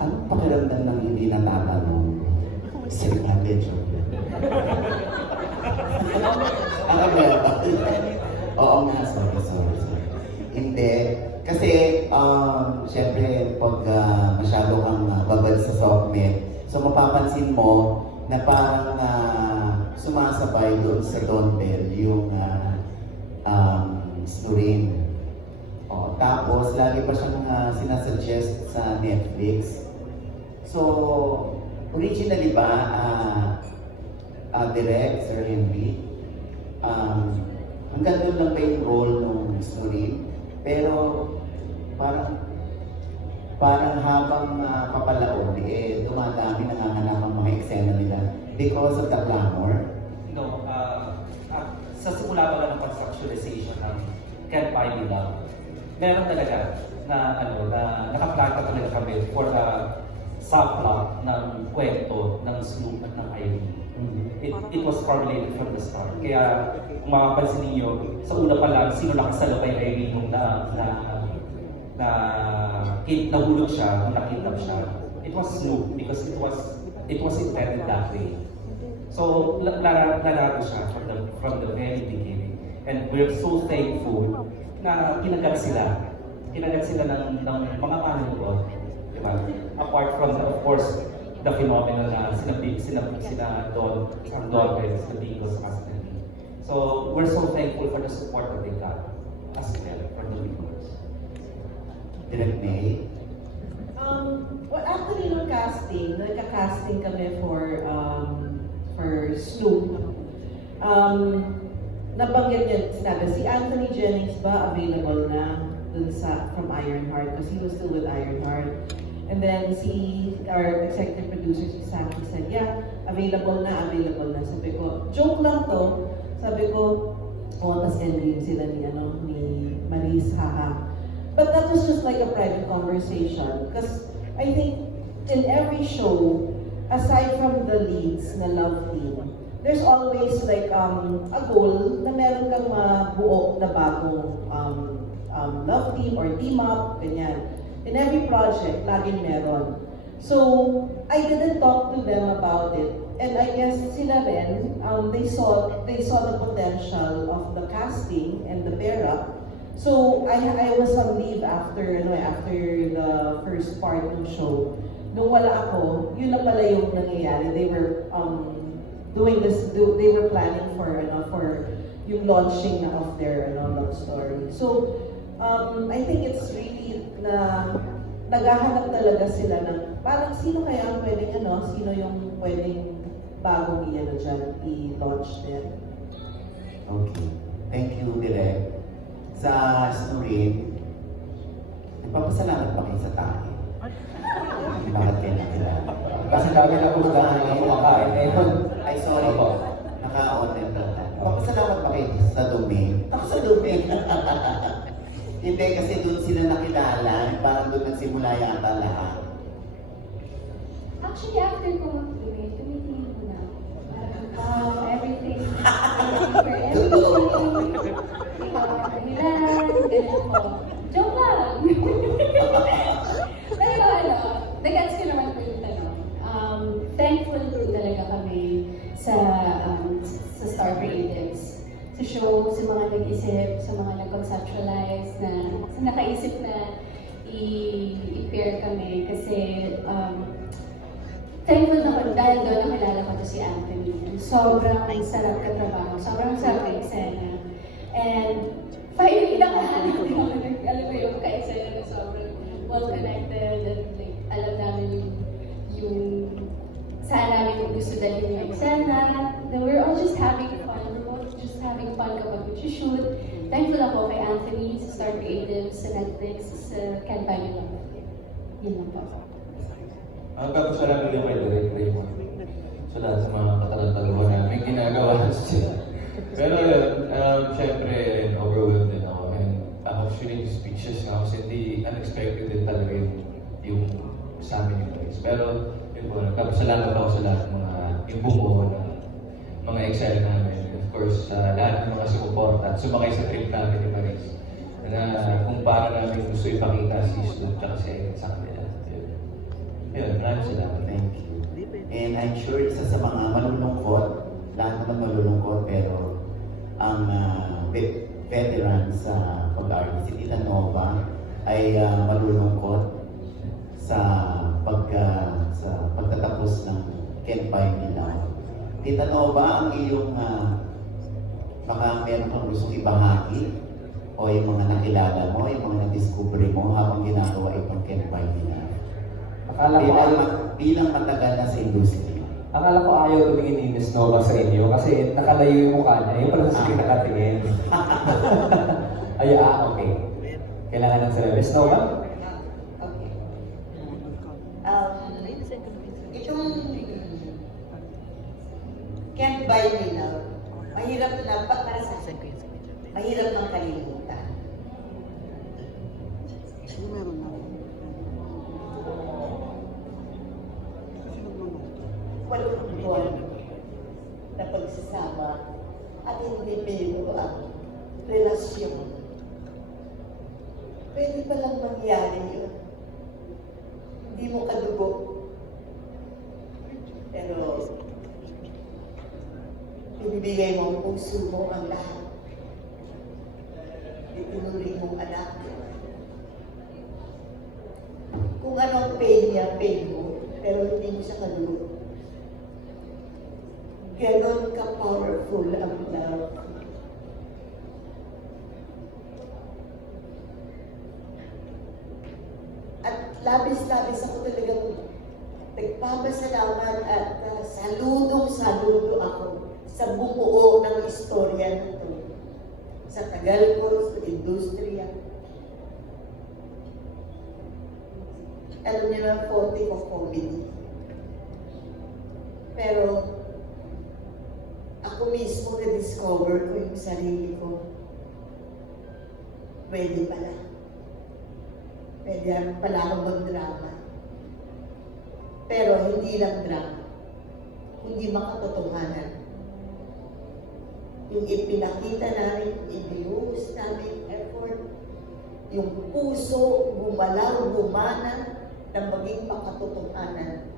Anong pakiramdam ng hindi natatanong? Sinabi, joke lang. Oo nga, sorry. Hindi. Kasi, syempre, pag masyado kang babad sa softmet, so mapapansin mo na parang sumasabay doon sa Donbell yung snoring. O, tapos, lagi pa siyang sinasuggest sa Netflix. So, originally ba, direct, Sir Henry, hanggang doon lang ba yung role ng story? Pero parang habang papalaon, dumadami nanganganak ang mga eksena nila because of the glamour. No, sa simula pa lang ng constructionalization ng Can't Buy Me Love, meron talaga na nakaplanta talaga kami for the subplot ng kwento ng Snoop at ng Irene. It was formulated from the start. Kaya kung mapapansin ninyo, sa una pa lang, sino nakasalubay kay Irene nung nahulog siya, nung nakitap siya. It was Snoop because it was intended that way. So, larado siya from the very beginning. And we're so thankful na kinagat sila. Kinagat sila ng mga manunood. Diba? Apart from, of course, the phenomenon na sina Don, ang Don guys, sina Bigo sa Castelli. So, we're so thankful for the support that they got as well from the viewers. Direct May? Well, actually, nung casting, nagka-casting kami for Snoop. Nabanggit niya, sinabi, si Anthony Jennings ba available na dun from Ironheart? Because he was still with Ironheart. And then our executive producer, si Sammy, said, yeah, available na. Sabi ko, joke lang to. Sabi ko, tas ending sila ni Maris, haha. But that was just like a private conversation. Because I think in every show, aside from the leads na love team, there's always like a goal na meron kang mabuo na bagong love team or team up, ganyan. In every project, laging meron. So, I didn't talk to them about it. And I guess sila rin, they saw the potential of the casting and the pair-up. So, I was on leave after the first part ng show. Nung wala ako, yun na pala yung nangyayari. They were they were planning for yung launching na of their love story. So, I think it's really na naghahanap talaga sila ng parang sino kaya ang pwedeng sino yung pwedeng bagong i-launch din. Okay. Thank you, Direk. Sa story, nagpapasalamat pa kayo sa tayo. Bakit kayo nakilala? Kasi kami na po na kumakain. Ay, sorry po. Naka-on and nagpapasalamat pa kayo sa domain. Ako sa domain. Hindi, kasi doon sila nakilala. Parang doon nagsimula yata lahat. Actually, after ko mag-create, tumitingin ko na. Everything. Ganun po. Joke lang! Pero nag-gets ko naman po yung tanong. Thankful po talaga kami sa Star Creatives. Sa show, sa mga nag-isip, sa mga nag-conceptualize, sa nakaisip na i-pair kami. Kasi thankful na ko dahil doon nakilala ko to si Anthony. Sobrang sarap katrabaho, sobrang sarap ka-eksena. And finally nakahalik din ako alam mo yung ka-eksena na sobrang well-connected and like, alam namin yung saan namin kung gusto dalhin yung eksena. We're all just having fun. We're both just having fun kapag shoot. Thankful ako kay Anthony, sa Star Creative, sa Netflix, sa Can't Buy Me Love. Yun lang po. Ang kapasalamat yung kay Direk Raymond. Sa lahat sa mga katalantagawa namin ginagawa siya. Pero syempre, overwhelmed din ako. And actually, speechless na ako kasi hindi unexpected din talaga yung sa amin yung place. Pero yun po, nagpapasalamat ako sa lahat ng yung bumuo ng mga excel namin. Of course, lahat ng mga sumuporta at sumakay sa trip namin ni Maris. Na kung paano namin gusto ipakita si Snoop at si Ed sa kanila. Maraming salamat. Thank you. And I'm sure isa sa mga malulungkot, lahat naman malulungkot, pero ang veteran sa pag-art, si Tita Nova, ay malulungkot sa pagtatapos ng Kenpai nila. Tita Nova, ang iyong baka meron kang gustong ibahagi o yung mga nakilala mo, yung mga na-discover mo habang ginagawa itong Kenpai nila. Bilang matagal na sa industriya. Akala ko ayaw tumingin ni Miss Nova sa inyo kasi nakalayo yung mukha niya. Yung pala sa nakatingin. Ay, okay. Kailangan ng sila. Miss Nova? Okay. Itong Can't Buy Me Love, mahirap na para sa akin. Mahirap ng kalimutan. Walong buwan na pagsasama at hindi biro ang relasyon. Pwede palang mangyari yun. Hindi mo kadugo. Pero binibigay mo ang puso mo ang lahat. Itinuring mong anak. Kung anong pain niya, pain mo. Pero hindi mo siya kadugo. Ganon ka-powerful ang love. At labis-labis ako talagang nagpapasalamat at saludong-saludo ako sa bumuo ng istorya na ito. Sa tagal ko, sa industriya. Alam niyo na, 40 ko comedy. Pero, ako mismo na-discover ko yung sarili ko. Pwede pala. Pwede pala akong mag-drama. Pero hindi lang drama. Hindi makatotohanan. Yung ipinakita namin, yung ibinuhos namin effort, yung puso, gumalaw, gumana, na maging makatotohanan.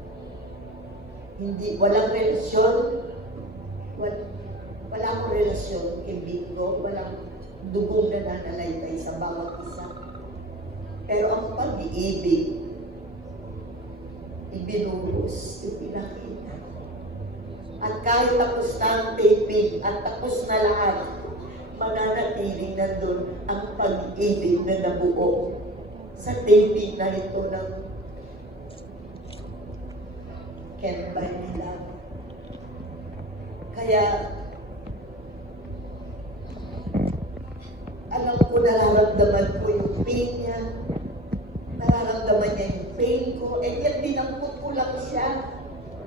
Hindi, walang relasyon, wala akong relasyon kay Bingo, walang dugong na nanalaykay sa bawat isa. Pero ang pag-iibig, ibinuhos, ipinakita. At kahit tapos na ang taping at tapos na lahat, mananatiling nandun ang pag-ibig na nabuo sa taping na ito ng Can't Buy Me Love. Kaya, alam ko, nararamdaman ko yung pain niya, nararamdaman niya yung pain ko, and yet dinampot ko lang siya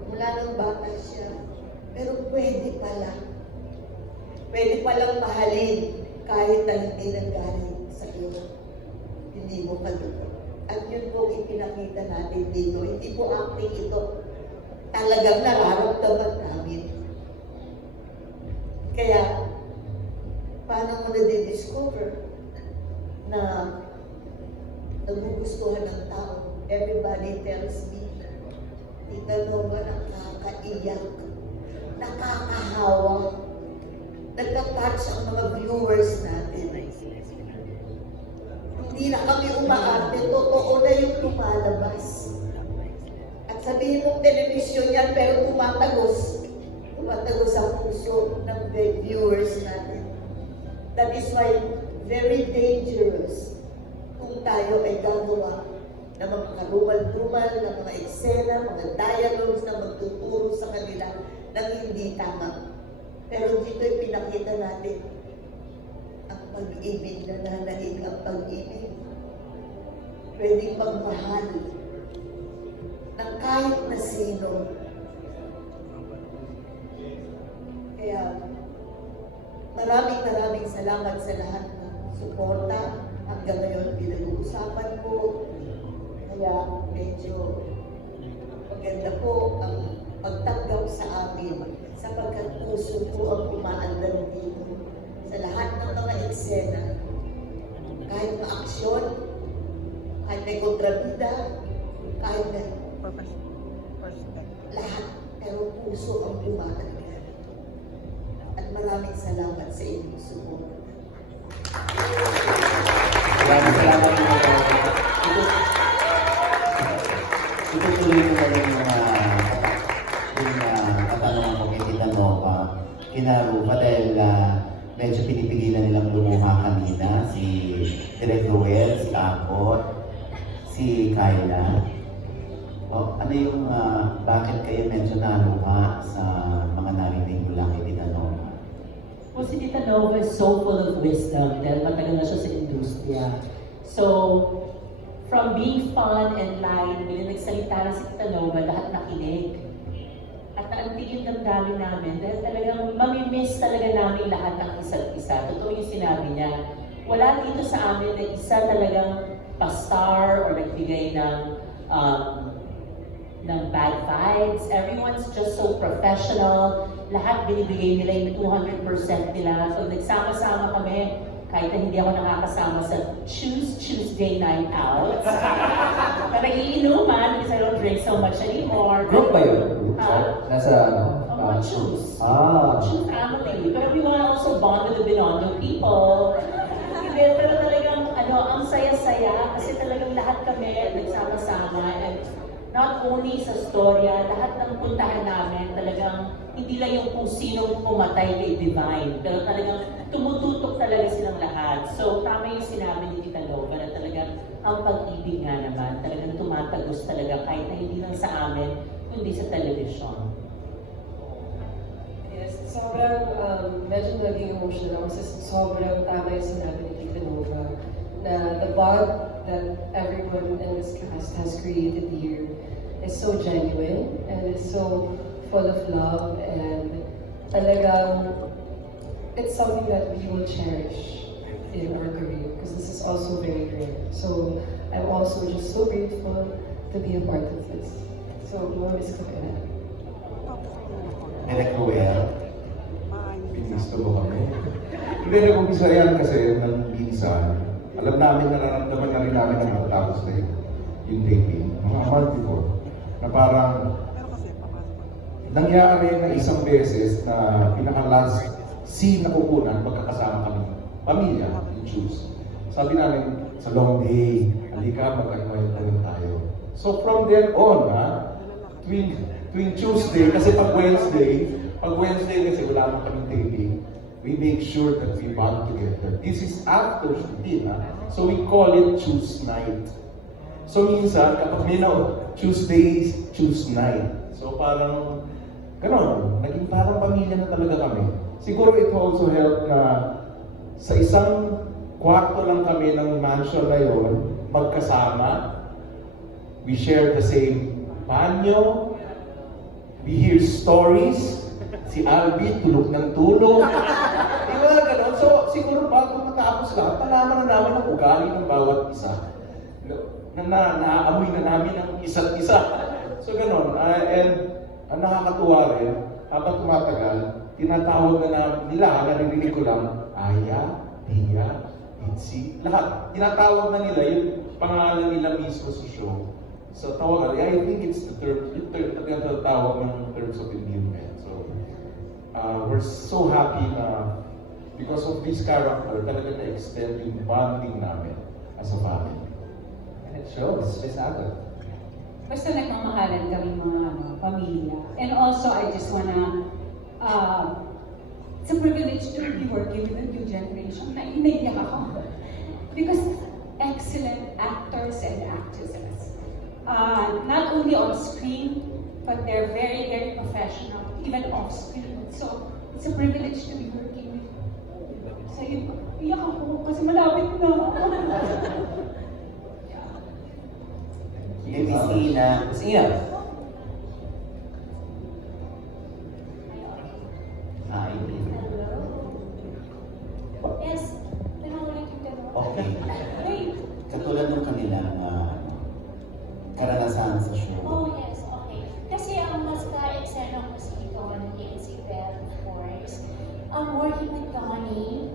mula nang bata siya. Pero pwede pala. Pwede palang mahalin kahit na hindi nanggaling sa iyo. Hindi mo kadugo. At yun po ipinakita natin dito. Hindi po acting ito. Talagang nararamdaman namin. Kaya, paano mo na-discover na nagugustuhan ng tao? Everybody tells me, Tita Nova, nakakaiyak, nakakahawa, nagka-touch ang mga viewers natin. Hindi na kami umaarte, totoo na yung lumalabas. At sabihin mong telebisyon yan, pero tumatagos ang puso ng viewers natin. That is why very dangerous kung tayo ay gagawa ng mga karumal-dumal, ng mga eksena, mga dialogues na magtuturo sa kanila ng hindi tama. Pero dito ay pinakita natin ang pag-ibig na nanaig ang pag-ibig. Pwedeng magmahal ng kahit na sino. Kaya maraming salamat sa lahat ng suporta. Hanggang ngayon pinag-uusapan ko. Kaya medyo maganda po ang pagtanggap sa amin sapagkat puso po ang umaandar dito sa lahat ng mga eksena. Kahit na aksyon, kahit may kontrabida, kahit na Lahat, pero puso ang lumatag. At maraming salamat sa inyong support. Maraming salamat po. Itutuloy ko na rin yung katanungan ko kay Tita Nova. Kinarupa dahil medyo pinipigilan nilang lumuha kanina si Direk Ruel, si Akot, si Kyla. Ano yung bakit kayo medyo naluha sa mga narinig mula kay Tita Nova? Well, si Tita Nova is so full of wisdom dahil matagal na siya sa industriya. So, from being fun and light, bila nagsalita na si Tita Nova, lahat nakinig. At naantig yung damdamin namin dahil talagang mamimiss talaga namin lahat ng isa't isa. Totoo yung sinabi niya. Wala dito sa amin na isa talagang pa-star or nagbigay ng bad vibes. Everyone's just so professional. Lahat binibigay nila yung 200% nila. So nagsama-sama kami kahit na hindi ako nakakasama sa Tuesday night out. Nagiinuman because I don't drink so much anymore. Group ba yun? Nasa ano? Choose. Ah. Choose family. But we want to also bond with the Binondo people. Pero talagang ang saya-saya kasi talagang lahat kami nagsama-sama and not only sa storya, lahat ng puntahan namin talagang hindi lang yung kung sino pumatay kay Divine, pero talagang tumututok talaga silang lahat. So tama yung sinabi ni Tita Nova na talagang ang pag-ibig nga naman, talagang tumatagos talaga kahit na hindi lang sa amin, kundi sa television. Yes, sobrang medyo naging emotional kasi sobrang tama yung sinabi ni Tita Nova na the bond that everyone in this cast has created here is so genuine and is so full of love and talagang it's something that we will cherish in our career because this is also very rare. So I'm also just so grateful to be a part of this. So, Miss Kakana. Direk Ruel. Pinisto mo kami. Hindi, nag-umpisa yan kasi nang minsan, alam namin, nararamdaman na rin namin na matapos na yung dating. Mga month before, na parang nangyari na isang beses na pinaka-last scene na kukunan, magkakasama kami, pamilya, yung choose. Sabi namin, sa long day, halika, magkakaroon tayo. So from then on, tuwing Tuesday, kasi pag Wednesday kasi wala naman kaming taping, we make sure that we bond together. This is after shooting, so we call it Choose Night. So minsan, kapag may Tuesdays, Choose Night. So parang, gano'n, naging parang pamilya na talaga kami. Siguro it also helped na sa isang kwarto lang kami ng mansion na yun, magkasama. We share the same banyo. We hear stories. Si Albi, tulog ng tulog. Diba, gano'n? So, siguro bago matapos lahat, nalaman na namin ang ugali ng bawat isa. Naaamoy na namin ang isa't isa. So, gano'n. And ang nakakatuwa rin, habang tumatagal, tinatawag na nila, naririnig ko lang, Aya, Tia, Itzy, lahat. Tinatawag na nila yung pangalan nila mismo sa show. So, tawagan. I think it's the term, yung tawag ng terms of endearment. So, we're so happy na because of this character, talaga na-extend yung bonding namin as a family. And it shows. Miss Agot. Basta nagmamahalan kami mga pamilya. And also, I just wanna, it's a privilege to be working with a new generation na inaiyak ako. Because excellent actors and actresses. Not only on screen, but they're very, very professional, even off screen. So, it's a privilege to be working with. So, iyak ako kasi malapit na. Christina. Christina. Yes, pinangulit yung dalawa. Okay. Wait. Katulad ng kanilang karanasan sa show. Oh, yes, okay. Kasi ang mas ka-eksena ko si Tony and si Belle, of course. Working with Tony,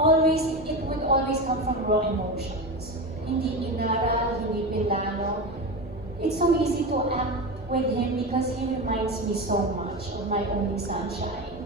always, it would always come from raw emotions. Hindi inaral, hindi pilang, it's so easy to act with him because he reminds me so much of my only sunshine.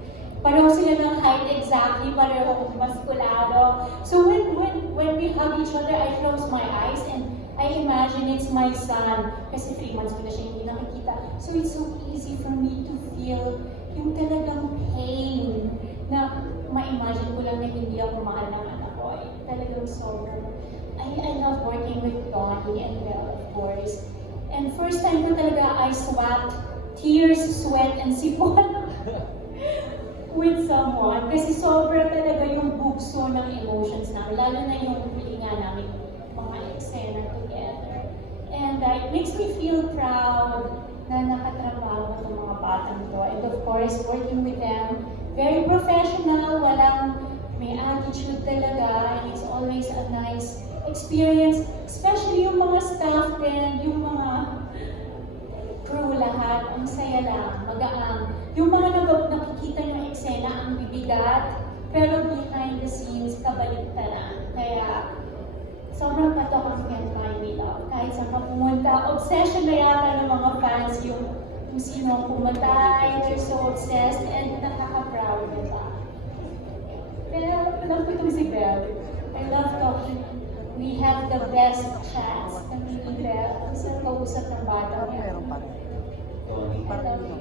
Pareho sila ng height exactly, pareho maskulado. So when we hug each other, I close my eyes and I imagine it's my son. Kasi 3 months ko na siya hindi nakikita. So it's so easy for me to feel yung talagang pain na ma-imagine ko lang na hindi ako mahal ng anak ko. Talagang sobrang. I love working with Donnie and Belle, of course. And first time ko talaga I swapped tears, sweat, and sipon with someone. Kasi sobra talaga yung bugso ng emotions namin. Lalo na yung huli nga namin mga eksena together. And it makes me feel proud na nakatrabaho ng mga batang to. And of course, working with them, very professional, walang may attitude talaga, and it's always a nice experience, especially yung mga staff din, yung mga crew lahat, ang saya lang, magaang. Yung mga nakikita yung eksena, ang bibigat, pero behind the scenes, kabaligtaran. Kaya, sobrang patok ang Can't Buy Me Love. Kahit saan ka pumunta, obsession na yata ng mga fans yung kung sino ang pumunta, they're so obsessed, and nakaka-proud na ba. Pero, love ko itong si Belle. I love talking. We have the best chance na meeting Belle. Ang sarap kausap ng bata niya. I love you.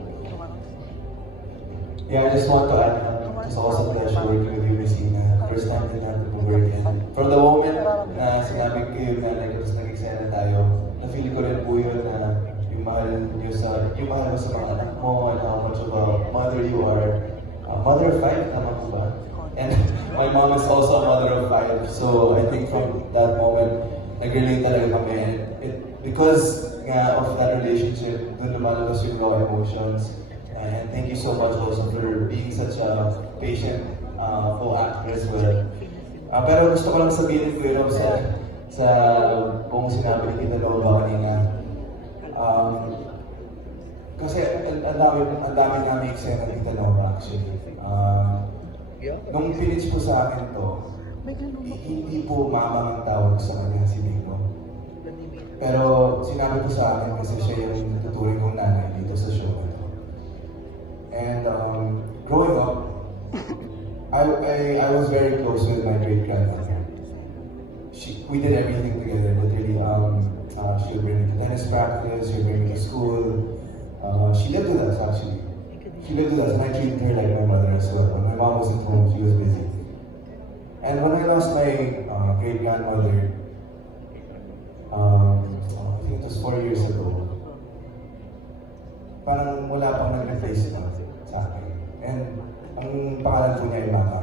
Yeah, I just want to add, it's also a pleasure working with you, Messina. First time din natin mag-work yan. From the moment na sinabi ko yun na nag-eksena tayo, na-feel ko rin po yun na yung mahal mo sa mga anak mo and how much of a mother you are. A mother of 5, tama po ba? And my mom is also a mother of 5, so I think from that moment, nag-relate talaga kami. And because nga of that relationship, dun lumalabas yung raw emotions. And thank you so much also for being such a patient co-actor as well. Pero gusto ko lang sabihin ko yun sa kung sinabi ni Tita Nova kanina. Kasi ang dami namin eksena ni Tita Nova actually. Nung pinitch po sa akin to, hindi po mama ang tawag sa kanya si Nico. Pero sinabi ko sa akin kasi siya yung tuturing kong nanay dito sa show. And growing up, I was very close with my great grandmother. We did everything together. Literally, she would bring me to tennis practice. She would bring me to school. She lived with us actually. She lived with us, and I treated her like my mother as well. When my mom wasn't home, she was busy. And when I lost my great grandmother, I think it was 4 years ago. Parang wala pang nag-replace na sa akin. And ang pangalan po niya ay Mama.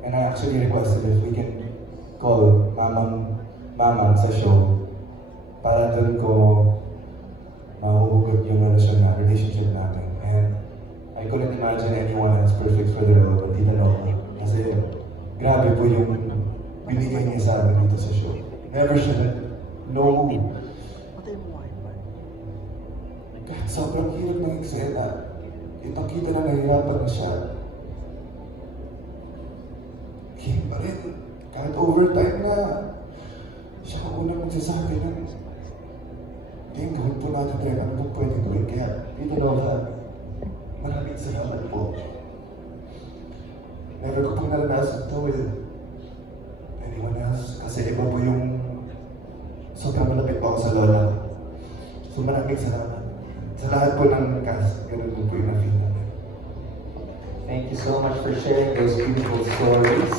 And I actually requested if we can call Mama sa show para dun ko mahuhugot yung relationship namin. And I couldn't imagine anyone else perfect for the role but Tita Nova. Kasi grabe po yung binigay niya sa amin dito sa show. Never siya no. Kahit sobrang hirap ng eksena, kitang-kita na nahihirapan na siya. Hindi pa rin, kahit overtime na, siya ang unang magsasabi ng game, gawin po natin rin, ano po pwede gawin. Kaya, Tita Nova, maraming salamat po. Never ko po naranasan to with anyone else. Kasi iba po yung sobrang malapit po ako sa lola. So maraming salamat. Sa lahat po ng cast, ganun po yung na-feel namin. Thank you so much for sharing those beautiful stories.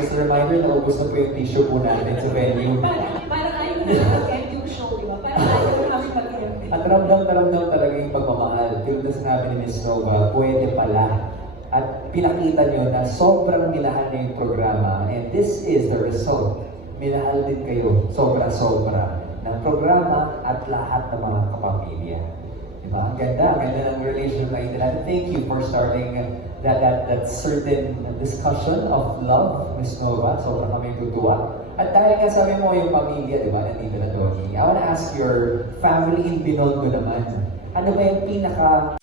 Just a reminder, naubos na po yung tissue po natin sa venue. Parang ayaw na lang mag-end yung show, di ba? Parang ayaw na namin mag-end. At ramdam talaga yung pagmamahal. Yung na sinabi ni Ms. Nova, pwede pala. At pinakita nyo na sobrang minahal na yung programa. And this is the result. Minahal din kayo, sobra-sobra ng programa at lahat ng mga kapamilya. Diba? Ang ganda ng relationship na ito. Thank you for starting that certain discussion of love, Ms. Nova. Sobrang kami tutuwa. At dahil nga sabi mo yung pamilya, di ba, nandito na Tony, I wanna ask your family in Binondo naman. Ano ba yung pinaka